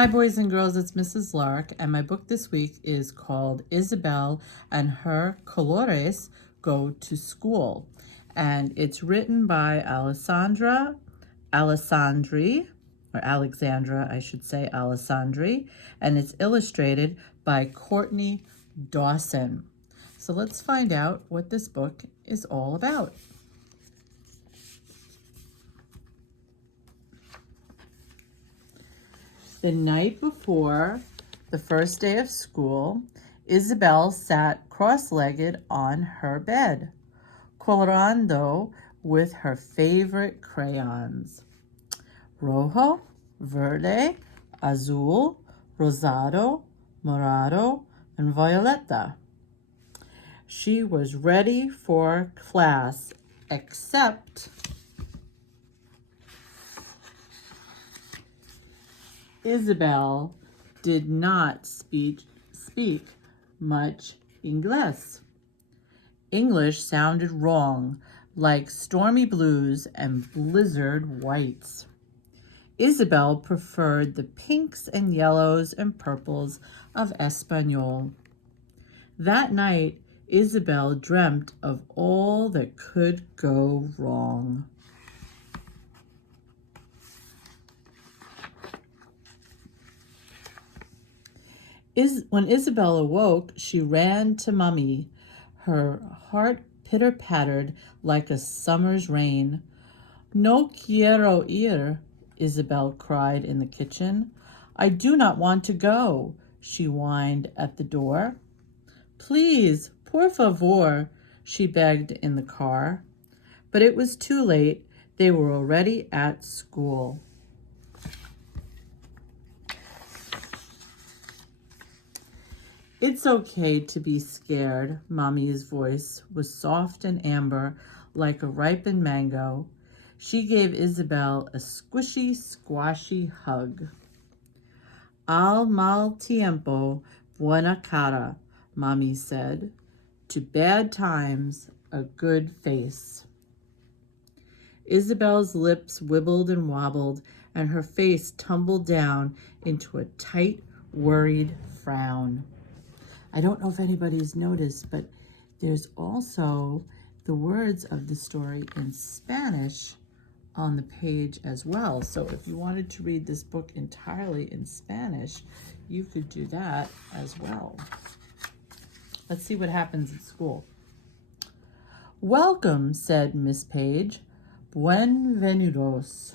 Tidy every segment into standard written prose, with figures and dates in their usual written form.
Hi, boys and girls, it's Mrs. Lark, and my book this week is called Isabel and Her Colores Go to School. And it's written by Alessandra, I should say, Alessandri, and it's illustrated by Courtney Dawson. So let's find out what this book is all about. The night before the first day of school, Isabel sat cross-legged on her bed, colorando with her favorite crayons. Rojo, verde, azul, rosado, morado, and violeta. She was ready for class, except Isabel did not speak much English. English sounded wrong, like stormy blues and blizzard whites. Isabel preferred the pinks and yellows and purples of Espanol. That night, Isabel dreamt of all that could go wrong. When Isabel awoke, she ran to Mummy. Her heart pitter-pattered like a summer's rain. No quiero ir, Isabel cried in the kitchen. I do not want to go, she whined at the door. Please, por favor, she begged in the car. But it was too late. They were already at school. It's okay to be scared, Mommy's voice was soft and amber like a ripened mango. She gave Isabel a squishy, squashy hug. Al mal tiempo, buena cara, Mommy said. To bad times, a good face. Isabel's lips wibbled and wobbled, and her face tumbled down into a tight, worried frown. I don't know if anybody's noticed, but there's also the words of the story in Spanish on the page as well. So if you wanted to read this book entirely in Spanish, you could do that as well. Let's see what happens at school. Welcome, said Miss Page. Buenvenidos.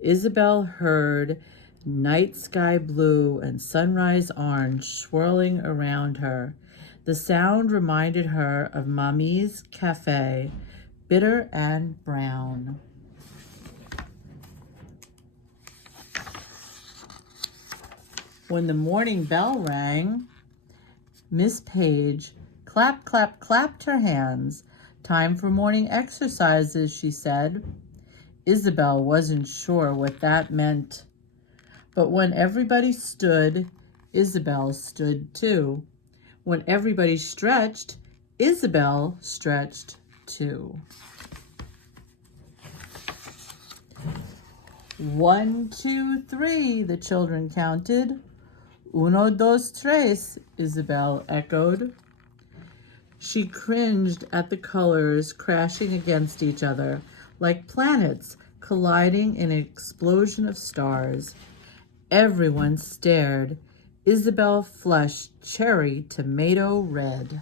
Isabel heard night sky blue and sunrise orange swirling around her. The sound reminded her of Mommy's cafe, bitter and brown. When the morning bell rang, Miss Page clapped her hands. Time for morning exercises, she said. Isabel wasn't sure what that meant. But when everybody stood, Isabel stood too. When everybody stretched, Isabel stretched too. 1, 2, 3, the children counted. Uno, dos, tres, Isabel echoed. She cringed at the colors crashing against each other, like planets colliding in an explosion of stars. Everyone stared. Isabel flushed cherry tomato red.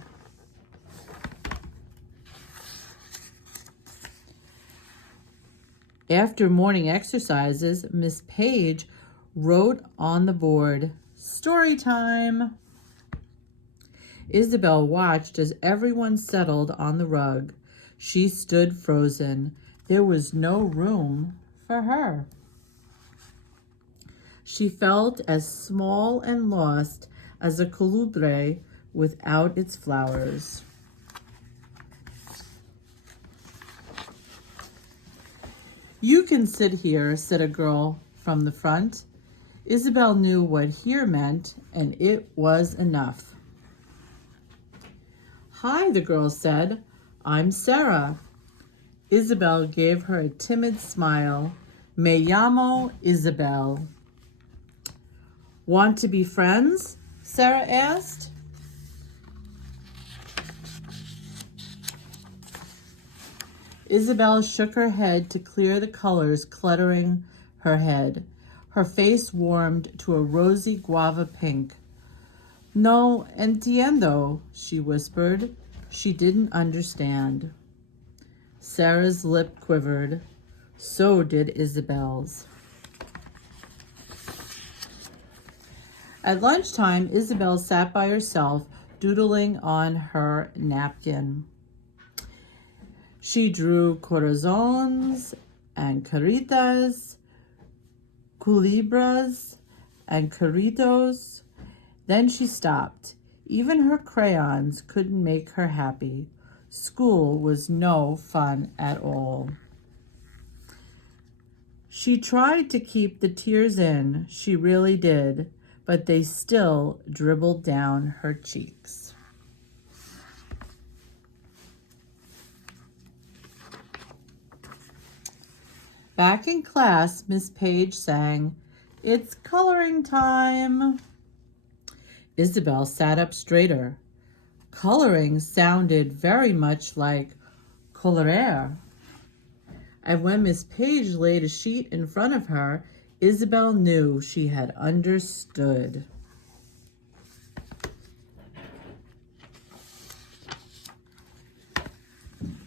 After morning exercises, Miss Page wrote on the board, "Story time." Isabel watched as everyone settled on the rug. She stood frozen. There was no room for her. She felt as small and lost as a colubri without its flowers. You can sit here, said a girl from the front. Isabel knew what here meant, and it was enough. Hi, the girl said. I'm Sarah. Isabel gave her a timid smile. Me llamo Isabel. Want to be friends? Sarah asked. Isabel shook her head to clear the colors cluttering her head. Her face warmed to a rosy guava pink. No entiendo, she whispered. She didn't understand. Sarah's lip quivered. So did Isabel's. At lunchtime, Isabel sat by herself, doodling on her napkin. She drew corazones and caritas, culebras and carritos. Then she stopped. Even her crayons couldn't make her happy. School was no fun at all. She tried to keep the tears in, she really did, but they still dribbled down her cheeks. Back in class, Miss Page sang, "It's coloring time." Isabel sat up straighter. Coloring sounded very much like colorer. And when Miss Page laid a sheet in front of her, Isabel knew she had understood.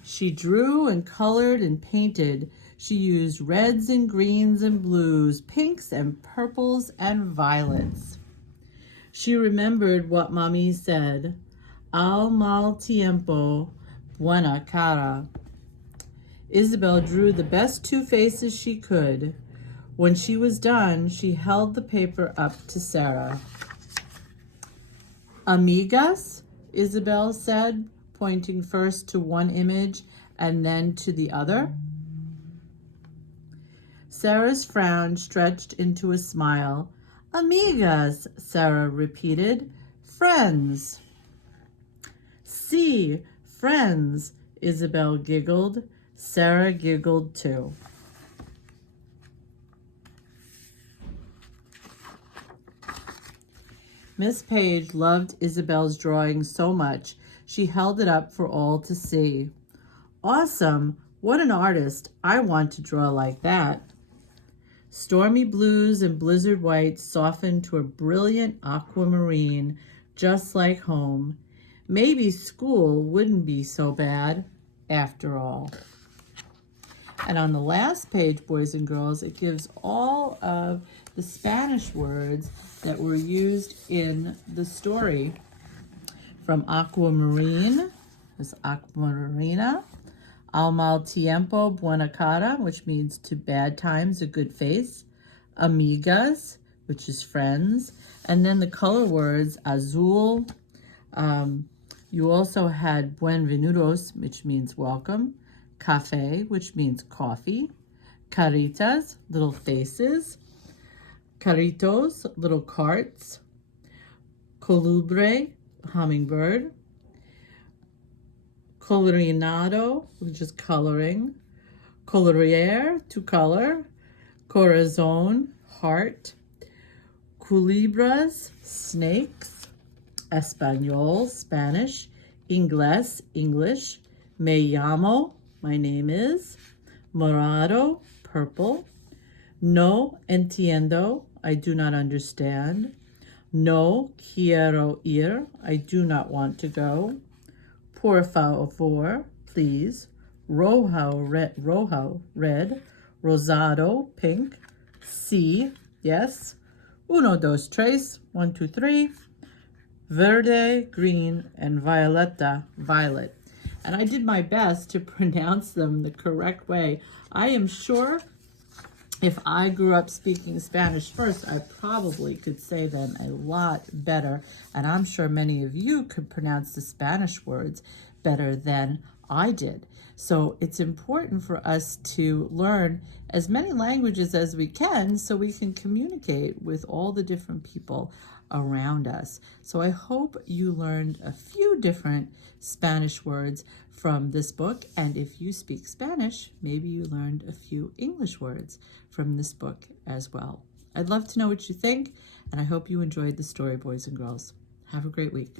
She drew and colored and painted. She used reds and greens and blues, pinks and purples and violets. She remembered what Mommy said, "Al mal tiempo, buena cara." Isabel drew the best two faces she could. When she was done, she held the paper up to Sarah. "Amigas?" Isabel said, pointing first to one image and then to the other. Sarah's frown stretched into a smile. "Amigas," Sarah repeated. "Friends." "Sí, friends," Isabel giggled. Sarah giggled too. Miss Page loved Isabel's drawing so much, she held it up for all to see. "Awesome! What an artist! I want to draw like that." Stormy blues and blizzard whites softened to a brilliant aquamarine, just like home. Maybe school wouldn't be so bad after all. And on the last page, boys and girls, it gives all of the Spanish words that were used in the story. From aquamarine, is aquamarina. Al mal tiempo, buena cara, which means to bad times, a good face. Amigas, which is friends. And then the color words, azul. You also had buenvenidos, which means welcome. Café, which means coffee. Caritas, little faces. Carritos, little carts. Colubre, hummingbird. Colorinado, which is coloring. Colorier, to color. Corazon, heart. Culebras, snakes. Español, Spanish. Inglés, English. Me llamo, my name is. Morado, purple. No entiendo, I do not understand. No quiero ir, I do not want to go. Por favor, please. Rojo, red. Rosado, pink. Sí, yes. Uno, dos, tres. 1, 2, 3. Verde, green, and violeta, violet. And I did my best to pronounce them the correct way. I am sure if I grew up speaking Spanish first, I probably could say them a lot better. And I'm sure many of you could pronounce the Spanish words better than I did. So it's important for us to learn as many languages as we can so we can communicate with all the different people around us. So I hope you learned a few different Spanish words from this book. And if you speak Spanish, maybe you learned a few English words from this book as well. I'd love to know what you think, and I hope you enjoyed the story, boys and girls. Have a great week.